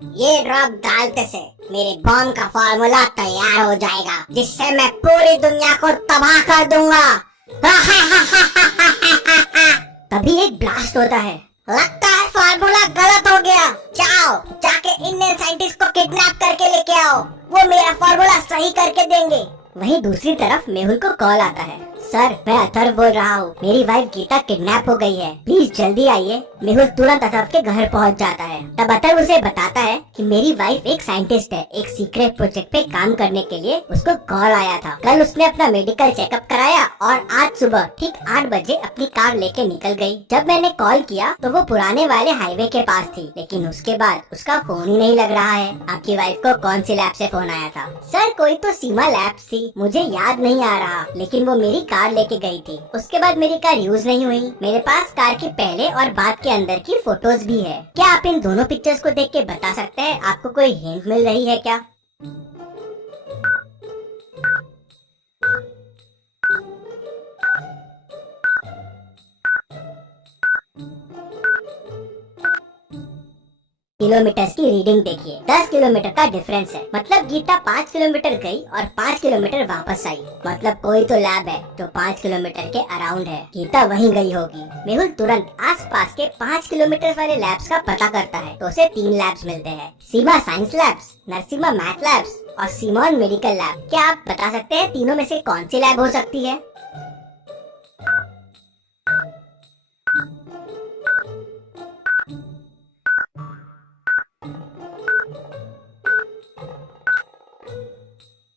ये ड्रॉप डालते से मेरे बॉम्ब का फॉर्मूला तैयार हो जाएगा, जिससे मैं पूरी दुनिया को तबाह कर दूंगा। तभी एक ब्लास्ट होता है। लगता है फॉर्मूला गलत हो गया। जाओ जाके इंडियन साइंटिस्ट को किडनैप करके लेके आओ, वो मेरा फॉर्मूला सही करके देंगे। वहीं दूसरी तरफ मेहुल को कॉल आता है। सर, मैं अथर्व बोल रहा हूँ, मेरी वाइफ गीता किडनैप हो गई है, प्लीज जल्दी आइए। मेहुल तुरंत अथर्व के घर पहुँच जाता है। तब अथर्व उसे बताता है कि मेरी वाइफ एक साइंटिस्ट है, एक सीक्रेट प्रोजेक्ट पे काम करने के लिए उसको कॉल आया था। कल उसने अपना मेडिकल चेकअप कराया और आज सुबह ठीक 8 बजे अपनी कार लेके निकल गई। जब मैंने कॉल किया तो वो पुराने वाले हाईवे के पास थी, लेकिन उसके बाद उसका फोन ही नहीं लग रहा है। आपकी वाइफ को कौन सी लैब से फोन आया था? सर, कोई तो सीमा लैब थी, मुझे याद नहीं आ रहा, लेकिन वो मेरी कार लेके गई थी। उसके बाद मेरी कार यूज नहीं हुई। मेरे पास कार के पहले और बाद के अंदर की फोटोज भी है। क्या आप इन दोनों पिक्चर्स को देख के बता सकते हैं आपको कोई हिंट मिल रही है क्या? किलोमीटर की रीडिंग देखिए, 10 किलोमीटर का डिफरेंस है। मतलब गीता 5 किलोमीटर गई और 5 किलोमीटर वापस आई। मतलब कोई तो लैब है जो 5 किलोमीटर के अराउंड है। गीता वहीं गई होगी। मेहुल तुरंत आसपास के 5 किलोमीटर वाले लैब्स का पता करता है तो उसे 3 लैब्स मिलते हैं। Seema science labs, Narasimha math labs और सिमोन मेडिकल लैब। क्या आप बता सकते हैं तीनों में से कौन सी लैब हो सकती है?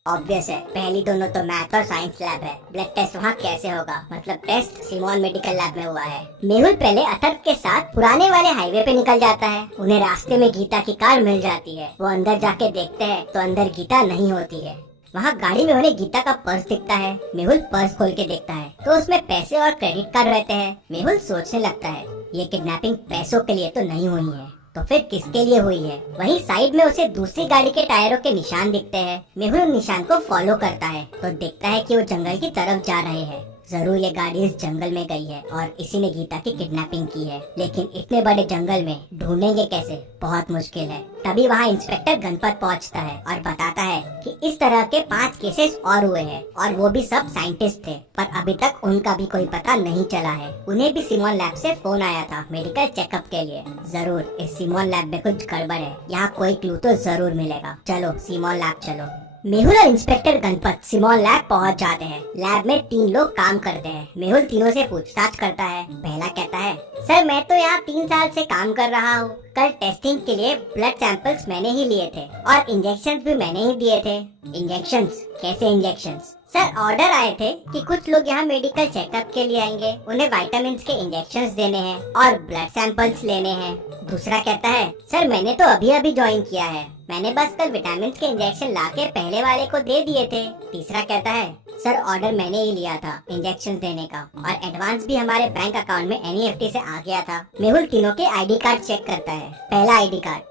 ऑब्वियस है, पहली दोनों तो मैथ और साइंस लैब है। ब्लड टेस्ट वहाँ कैसे होगा? मतलब टेस्ट सिमोन मेडिकल लैब में हुआ है। मेहुल पहले अथर्व के साथ पुराने वाले हाईवे पे निकल जाता है। उन्हें रास्ते में गीता की कार मिल जाती है। वो अंदर जाके देखते हैं तो अंदर गीता नहीं होती है। वहाँ गाड़ी में उन्हें गीता का पर्स दिखता है। मेहुल पर्स खोल के देखता है तो उसमें पैसे और क्रेडिट कार्ड रहते हैं। मेहुल सोचने लगता है ये किडनैपिंग पैसों के लिए तो नहीं हुई है, तो फिर किसके लिए हुई है? वहीं साइड में उसे दूसरी गाड़ी के टायरों के निशान दिखते हैं। मेहुल उन निशान को फॉलो करता है तो देखता है कि वो जंगल की तरफ जा रहे हैं। जरूर ये गाड़ी इस जंगल में गई है और इसी ने गीता की किडनैपिंग की है, लेकिन इतने बड़े जंगल में ढूंढेंगे कैसे? बहुत मुश्किल है। तभी वहाँ इंस्पेक्टर गणपत पहुँचता है और बताता है कि इस तरह के 5 केसेस और हुए हैं और वो भी सब साइंटिस्ट थे, पर अभी तक उनका भी कोई पता नहीं चला है। उन्हें भी सिमोन लैब से फोन आया था मेडिकल चेकअप के लिए। जरूर इस सिमोन लैब में कुछ गड़बड़ है, यहाँ कोई क्लू तो जरूर मिलेगा। चलो सिमोन लैब चलो। मेहुल और इंस्पेक्टर गणपत सिमोन लैब पहुंच जाते हैं। लैब में 3 लोग काम करते हैं। मेहुल तीनों से पूछताछ करता है। पहला कहता है, सर मैं तो यहाँ 3 साल से काम कर रहा हूँ। कल टेस्टिंग के लिए ब्लड सैंपल्स मैंने ही लिए थे और इंजेक्शंस भी मैंने ही दिए थे। इंजेक्शंस? कैसे इंजेक्शंस? सर ऑर्डर आए थे कि कुछ लोग यहाँ मेडिकल चेकअप के लिए आएंगे, उन्हें विटामिन्स के इंजेक्शंस देने हैं और ब्लड सैंपल्स लेने हैं। दूसरा कहता है, सर मैंने तो अभी अभी ज्वाइन किया है, मैंने बस कल विटामिन्स के इंजेक्शन लाके पहले वाले को दे दिए थे। तीसरा कहता है, सर ऑर्डर मैंने ही लिया था इंजेक्शन देने का और एडवांस भी हमारे बैंक अकाउंट में एनईएफटी से आ गया था। मेहुल तीनों के आईडी कार्ड चेक करता है। पहला आईडी कार्ड,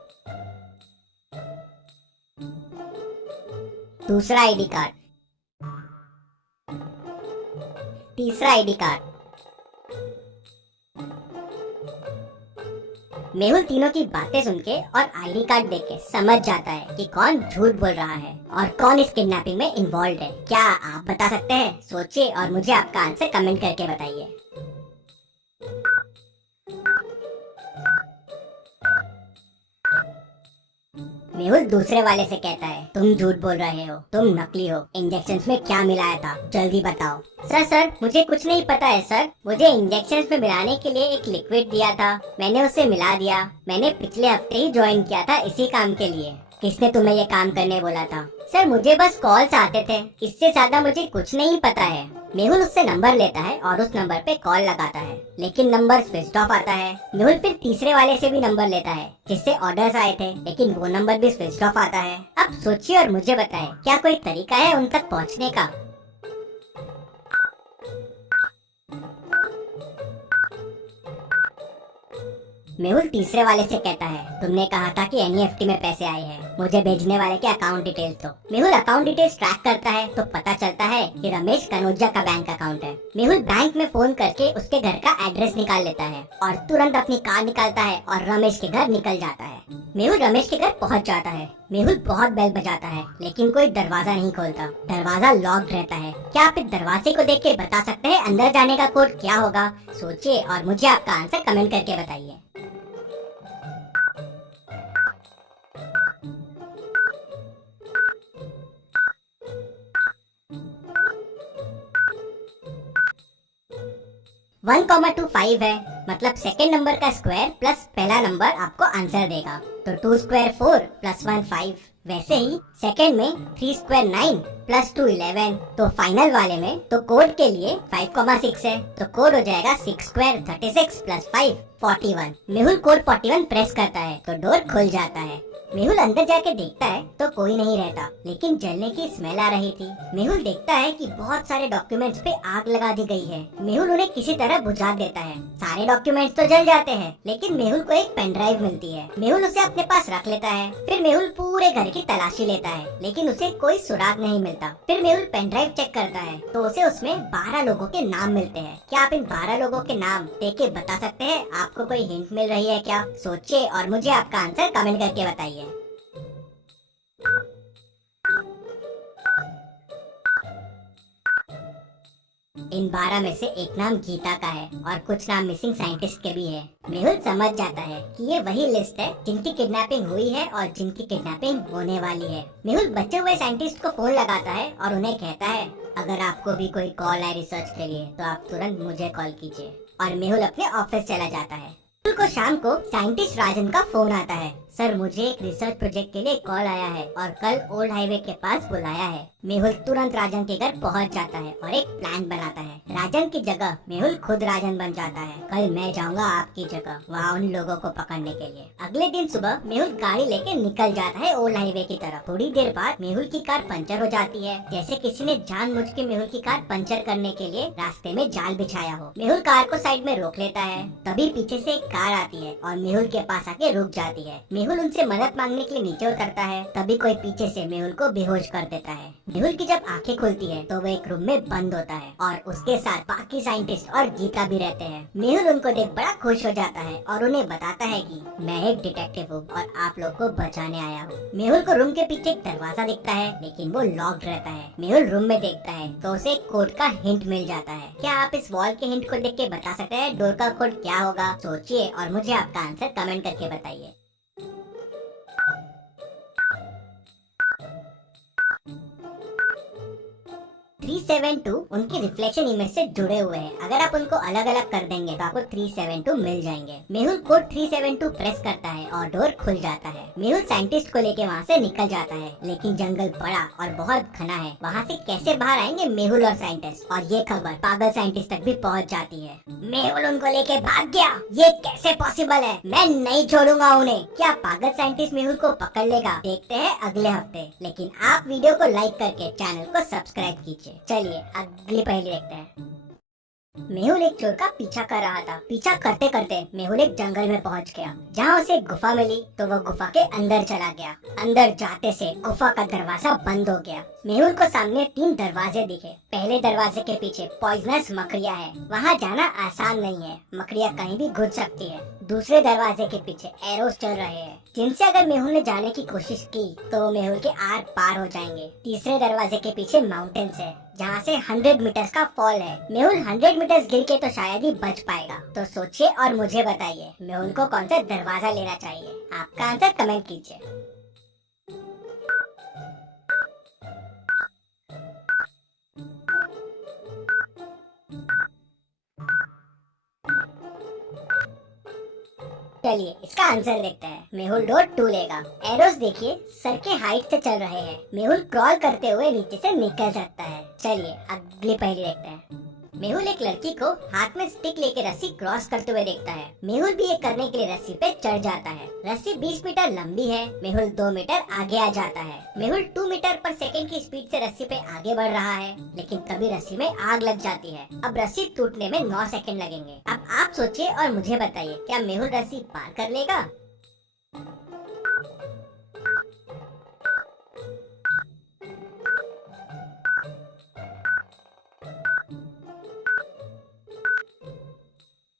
दूसरा आईडी कार्ड, तीसरा आईडी कार्ड। मेहुल तीनों की बातें सुन के और आईडी कार्ड देख के समझ जाता है कि कौन झूठ बोल रहा है और कौन इस किडनैपिंग में इन्वॉल्व है। क्या आप बता सकते हैं? सोचिए और मुझे आपका आंसर कमेंट करके बताइए। मेहुल दूसरे वाले से कहता है, तुम झूठ बोल रहे हो, तुम नकली हो। इंजेक्शंस में क्या मिलाया था? जल्दी बताओ। सर मुझे कुछ नहीं पता है सर। मुझे इंजेक्शंस में मिलाने के लिए एक लिक्विड दिया था, मैंने उसे मिला दिया। मैंने पिछले हफ्ते ही ज्वाइन किया था इसी काम के लिए। किसने तुम्हें ये काम करने बोला था? सर मुझे बस कॉल्स आते थे, इससे ज्यादा मुझे कुछ नहीं पता है। मेहुल उससे नंबर लेता है और उस नंबर पे कॉल लगाता है, लेकिन नंबर स्विच ऑफ आता है। मेहुल फिर तीसरे वाले से भी नंबर लेता है जिससे ऑर्डर्स आए थे, लेकिन वो नंबर भी स्विच ऑफ आता है। अब सोचिए और मुझे बताएं, क्या कोई तरीका है उन तक पहुंचने का? मेहुल तीसरे वाले से कहता है, तुमने कहा था कि एनईएफटी में पैसे आए हैं, मुझे भेजने वाले के अकाउंट डिटेल्स दो। मेहुल अकाउंट डिटेल्स ट्रैक करता है तो पता चलता है कि रमेश कनौजिया का बैंक अकाउंट है। मेहुल बैंक में फोन करके उसके घर का एड्रेस निकाल लेता है और तुरंत अपनी कार निकालता है और रमेश के घर निकल जाता है। मेहुल रमेश के घर पहुंच जाता है। मेहुल बहुत बेल बजाता है लेकिन कोई दरवाजा नहीं खोलता। दरवाजा लॉक्ड रहता है। क्या आप इस दरवाजे को देख के बता सकते हैं अंदर जाने का कोड क्या होगा? सोचिए और मुझे आपका आंसर कमेंट करके बताइए। वन कॉमा टू 5 है, मतलब सेकेंड नंबर का स्क्वायर प्लस पहला नंबर आपको आंसर देगा। तो 2 स्क्वायर 4 प्लस 1 5। वैसे ही सेकेंड में 3 स्क्वायर 9 प्लस 2 11। तो फाइनल वाले में तो कोड के लिए 5,6 है, तो कोड हो जाएगा 6 square 36 plus 5 41। Mehul code 41 press करता है तो डोर खुल जाता है। मेहुल अंदर जाके देखता है तो कोई नहीं रहता, लेकिन जलने की स्मेल आ रही थी। मेहुल देखता है कि बहुत सारे डॉक्यूमेंट्स पे आग लगा दी गई है। मेहुल उन्हें किसी तरह बुझा देता है। सारे डॉक्यूमेंट्स तो जल जाते हैं, लेकिन मेहुल को एक पेन ड्राइव मिलती है। मेहुल उसे अपने पास रख लेता है। फिर मेहुल पूरे घर की तलाशी लेता है, लेकिन उसे कोई सुराग नहीं मिलता। फिर मेहुल पेन ड्राइव चेक करता है तो उसे उसमें 12 लोगों के नाम मिलते हैं। क्या आप इन 12 लोगों के नाम देख के बता सकते हैं? आपको कोई हिंट मिल रही है क्या? सोचिए और मुझे आपका आंसर कमेंट करके बताइए। इन 12 में से एक नाम गीता का है और कुछ नाम मिसिंग साइंटिस्ट के भी है। मेहुल समझ जाता है कि ये वही लिस्ट है जिनकी किडनैपिंग हुई है और जिनकी किडनैपिंग होने वाली है। मेहुल बचे हुए साइंटिस्ट को फोन लगाता है और उन्हें कहता है, अगर आपको भी कोई कॉल आए रिसर्च के लिए तो आप तुरंत मुझे कॉल कीजिए। और मेहुल अपने ऑफिस चला जाता है। मेहुल को शाम को साइंटिस्ट राजन का फोन आता है। सर, मुझे एक रिसर्च प्रोजेक्ट के लिए कॉल आया है और कल ओल्ड हाईवे के पास बुलाया है। मेहुल तुरंत राजन के घर पहुंच जाता है और एक प्लान बनाता है। राजन की जगह मेहुल खुद राजन बन जाता है। कल मैं जाऊंगा आपकी जगह वहाँ उन लोगों को पकड़ने के लिए। अगले दिन सुबह मेहुल गाड़ी लेके निकल जाता है ओल्ड हाईवे की तरफ। थोड़ी देर बाद मेहुल की कार पंचर हो जाती है, जैसे किसी ने जानबूझ के मेहुल की कार पंचर करने के लिए रास्ते में जाल बिछाया हो। मेहुल कार को साइड में रोक लेता है। तभी पीछे से एक कार आती है और मेहुल के पास आके रुक जाती है। मेहुल उनसे मदद मांगने के लिए नीचे उतरता है। तभी कोई पीछे से मेहुल को बेहोश कर देता है। मेहुल की जब आंखें खुलती है तो वो एक रूम में बंद होता है और उसके साथ बाकी साइंटिस्ट और गीता भी रहते हैं। मेहुल उनको देख बड़ा खुश हो जाता है और उन्हें बताता है कि मैं एक डिटेक्टिव हूँ और आप लोग को बचाने आया हूँ। मेहुल को रूम के पीछे एक दरवाजा दिखता है, लेकिन वो लॉक्ड रहता है। मेहुल रूम में देखता है तो उसे एक कोड का हिंट मिल जाता है। क्या आप इस वॉल के हिंट को देख के बता सकते हैं डोर का कोड क्या होगा? सोचिए और मुझे आपका आंसर कमेंट करके बताइए। थ्री 372 उनकी रिफ्लेक्शन इमेज से जुड़े हुए हैं। अगर आप उनको अलग अलग कर देंगे तो आपको 372 मिल जाएंगे। मेहुल कोड 372 प्रेस करता है और डोर खुल जाता है। मेहुल साइंटिस्ट को लेके वहाँ से निकल जाता है, लेकिन जंगल बड़ा और बहुत घना है। वहाँ से कैसे बाहर आएंगे मेहुल और साइंटिस्ट? और ये खबर पागल साइंटिस्ट तक भी पहुँच जाती है। मेहुल उनको लेके भाग गया, ये कैसे पॉसिबल है? मैं नहीं छोड़ूंगा उन्हें। क्या पागल साइंटिस्ट मेहुल को पकड़ लेगा? देखते हैं अगले हफ्ते। लेकिन आप वीडियो को लाइक करके चैनल को सब्सक्राइब कीजिए। चलिए अगली पहेली देखते हैं। मेहुल एक चोर का पीछा कर रहा था। पीछा करते करते मेहुल एक जंगल में पहुंच गया, जहां उसे एक गुफा मिली तो वो गुफा के अंदर चला गया। अंदर जाते से गुफा का दरवाजा बंद हो गया। मेहुल को सामने 3 दरवाजे दिखे। पहले दरवाजे के पीछे पॉइजनस मकड़ियाँ है, वहाँ जाना आसान नहीं है, मकड़ियाँ कहीं भी घुस सकती है। दूसरे दरवाजे के पीछे एरोस चल रहे हैं, जिनसे अगर मेहुल ने जाने की कोशिश की तो मेहुल के आर पार हो जाएंगे। तीसरे दरवाजे के पीछे माउंटेन्स है, जहाँ से 100 मीटर्स का फॉल है। मेहुल 100 मीटर्स गिर के तो शायद ही बच पाएगा। तो सोचिए और मुझे बताइए मेहुल को कौन सा दरवाजा लेना चाहिए? आपका आंसर कमेंट कीजिए। चलिए इसका आंसर देखते हैं। मेहुल डोर 2 लेगा। एरोस देखिए सर के हाइट से चल रहे हैं। मेहुल क्रॉल करते हुए नीचे से निकल सकता है। चलिए अगली पहेली देखते हैं। मेहुल एक लड़की को हाथ में स्टिक लेके रस्सी क्रॉस करते हुए देखता है। मेहुल भी ये करने के लिए रस्सी पे चढ़ जाता है। रस्सी 20 मीटर लंबी है। मेहुल 2 मीटर आगे आ जाता है। मेहुल 2 मीटर पर सेकंड की स्पीड से रस्सी पे आगे बढ़ रहा है, लेकिन तभी रस्सी में आग लग जाती है। अब रस्सी टूटने में 9 सेकंड लगेंगे। अब आप सोचिए और मुझे बताइए, क्या मेहुल रस्सी पार कर लेगा?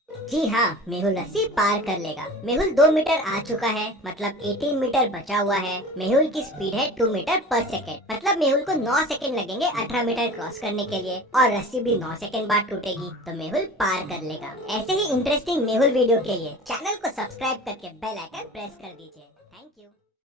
जी हाँ, मेहुल रस्सी पार कर लेगा। मेहुल 2 मीटर आ चुका है, मतलब 18 मीटर बचा हुआ है। मेहुल की स्पीड है 2 मीटर पर सेकेंड, मतलब मेहुल को 9 सेकेंड लगेंगे 18 मीटर क्रॉस करने के लिए, और रस्सी भी 9 सेकेंड बाद टूटेगी, तो मेहुल पार कर लेगा। ऐसे ही इंटरेस्टिंग मेहुल वीडियो के लिए चैनल को सब्सक्राइब करके बेल आइकन प्रेस कर दीजिए। Thank you.